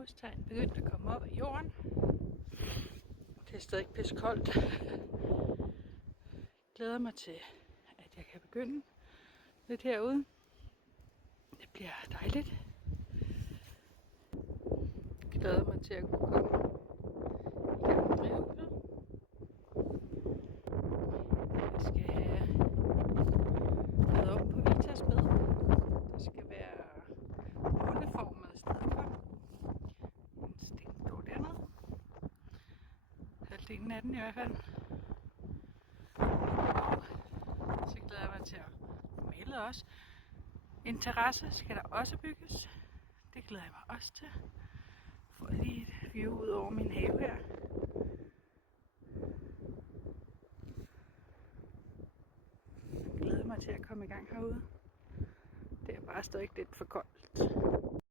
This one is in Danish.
forårstegn begyndt at komme op af jorden. Det er stadig pisse koldt. Jeg glæder mig til, at jeg kan begynde lidt herude. Det bliver dejligt. Jeg glæder mig til at kunne komme i gang med drivhuset. Jeg skal have lavet om på Vitas bed. Det skal være måneformet i stedet for. En stendår dernede. Halvdelen af den i hvert fald. Og så glæder jeg mig til at male også. En terrasse skal der også bygges. Det glæder jeg mig også til. Får lige et view ud over min have her. Jeg glæder mig til at komme i gang herude. Det er bare stadig lidt for koldt.